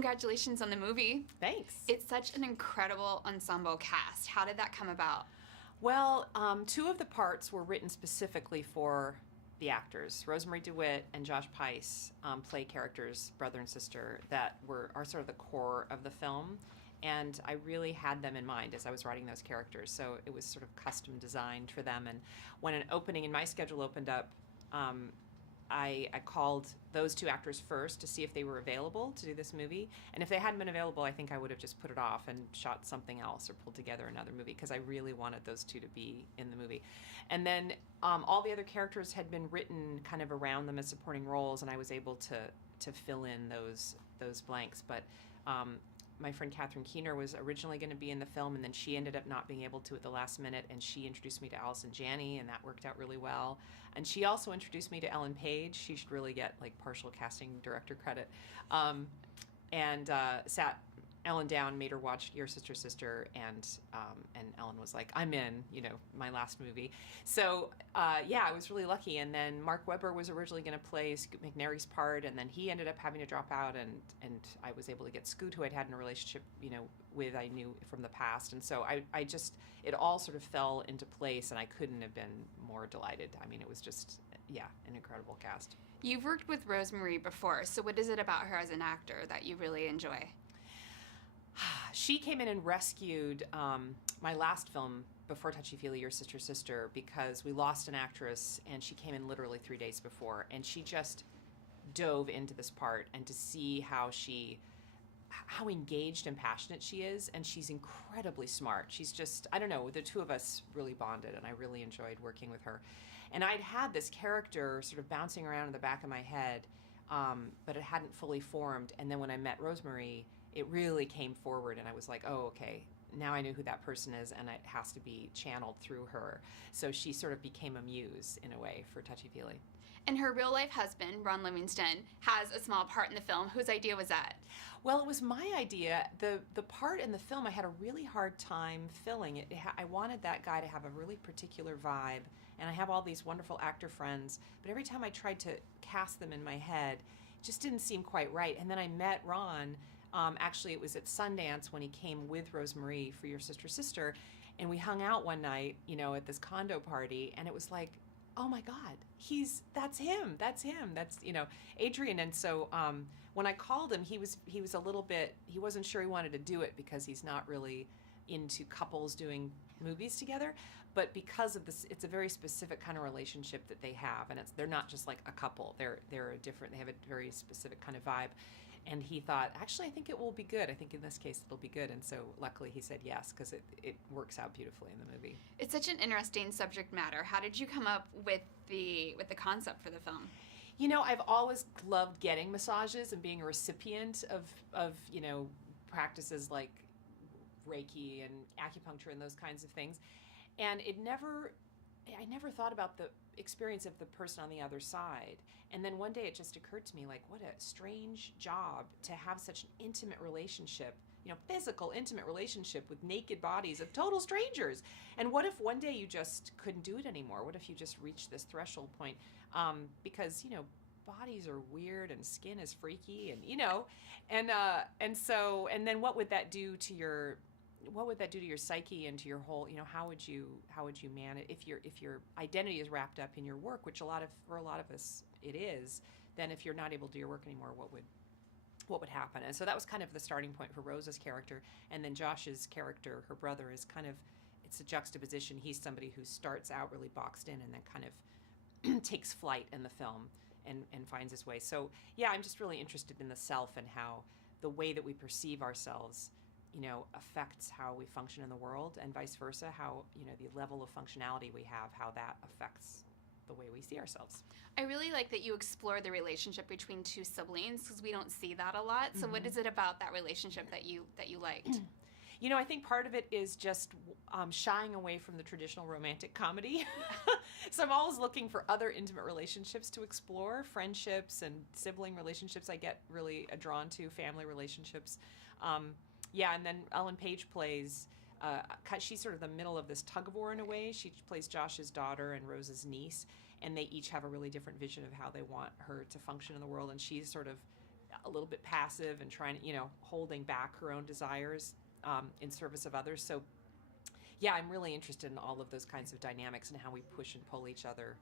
congratulations on the movie. Thanks. It's such an incredible ensemble cast. How did that come about? Well, two of the parts were written specifically for the actors. Rosemarie DeWitt and Josh Pais play characters, brother and sister, that are sort of the core of the film. And I really had them in mind as I was writing those characters. So it was sort of custom designed for them. And when an opening in my schedule opened up, I called those two actors first to see if they were available to do this movie. And if they hadn't been available, I think I would have just put it off and shot something else or pulled together another movie, because I really wanted those two to be in the movie. And then all the other characters had been written kind of around them as supporting roles, and I was able to fill in those blanks. But my friend Catherine Keener was originally going to be in the film, and then she ended up not being able to at the last minute, and she introduced me to Allison Janney, and that worked out really well. And she also introduced me to Ellen Page. She should really get like partial casting director credit. And sat Ellen down, made her watch Your Sister, Sister, and Ellen was like, I'm in, my last movie. So yeah, I was really lucky. And then Mark Webber was originally going to play Scoot McNairy's part, and then he ended up having to drop out, and I was able to get Scoot, who I'd had in a relationship, with, I knew from the past. And so I just, it all sort of fell into place, and I couldn't have been more delighted. I mean, it was just, yeah, an incredible cast. You've worked with Rosemarie before, so what is it about her as an actor that you really enjoy? She came in and rescued my last film before Touchy Feely, Your Sister, Sister, because we lost an actress, and she came in literally 3 days before, and she just dove into this part, and to see how engaged and passionate she is, and she's incredibly smart. She's just, I don't know, the two of us really bonded, and I really enjoyed working with her. And I'd had this character sort of bouncing around in the back of my head, but it hadn't fully formed. And then when I met Rosemarie, it really came forward, and I was like, oh, okay, now I know who that person is, and it has to be channeled through her. So she sort of became a muse, in a way, for Touchy Feely. And her real-life husband, Ron Livingston, has a small part in the film. Whose idea was that? Well, it was my idea. The part in the film I had a really hard time filling. I wanted that guy to have a really particular vibe, and I have all these wonderful actor friends, but every time I tried to cast them in my head, it just didn't seem quite right. And then I met Ron. Actually, it was at Sundance when he came with Rosemarie for Your Sister, Sister, and we hung out one night, at this condo party, and it was like, oh my God, that's him, that's Adrian. And so when I called him, he was a little bit, he wasn't sure he wanted to do it, because he's not really into couples doing movies together, but because of this, it's a very specific kind of relationship that they have, and they're not just like a couple. They're different. They have a very specific kind of vibe, and he thought, actually, I think it will be good. I think in this case it'll be good, and so luckily he said yes, because it works out beautifully in the movie. It's such an interesting subject matter. How did you come up with the concept for the film? I've always loved getting massages and being a recipient of practices like Reiki and acupuncture and those kinds of things, and I never thought about the experience of the person on the other side. And then one day it just occurred to me, like, what a strange job to have such an intimate relationship, physical intimate relationship with naked bodies of total strangers. And what if one day you just couldn't do it anymore? What if you just reached this threshold point? Because bodies are weird and skin is freaky, and and then what would that do to your psyche and to your whole, how would you manage if your identity is wrapped up in your work, which for a lot of us it is. Then if you're not able to do your work anymore, what would happen? And so that was kind of the starting point for Rosa's character. And then Josh's character, her brother, is kind of, it's a juxtaposition. He's somebody who starts out really boxed in and then kind of takes flight in the film and finds his way. So yeah, I'm just really interested in the self and how the way that we perceive ourselves affects how we function in the world, and vice versa, how, the level of functionality we have, how that affects the way we see ourselves. I really like that you explore the relationship between two siblings, because we don't see that a lot. So what is it about that relationship that you liked? I think part of it is just shying away from the traditional romantic comedy. So I'm always looking for other intimate relationships to explore, friendships and sibling relationships I get really drawn to, family relationships. Yeah, and then Ellen Page plays, she's sort of the middle of this tug-of-war in a way. She plays Josh's daughter and Rosa's niece, and they each have a really different vision of how they want her to function in the world, and she's sort of a little bit passive and trying to, holding back her own desires in service of others. So, yeah, I'm really interested in all of those kinds of dynamics and how we push and pull each other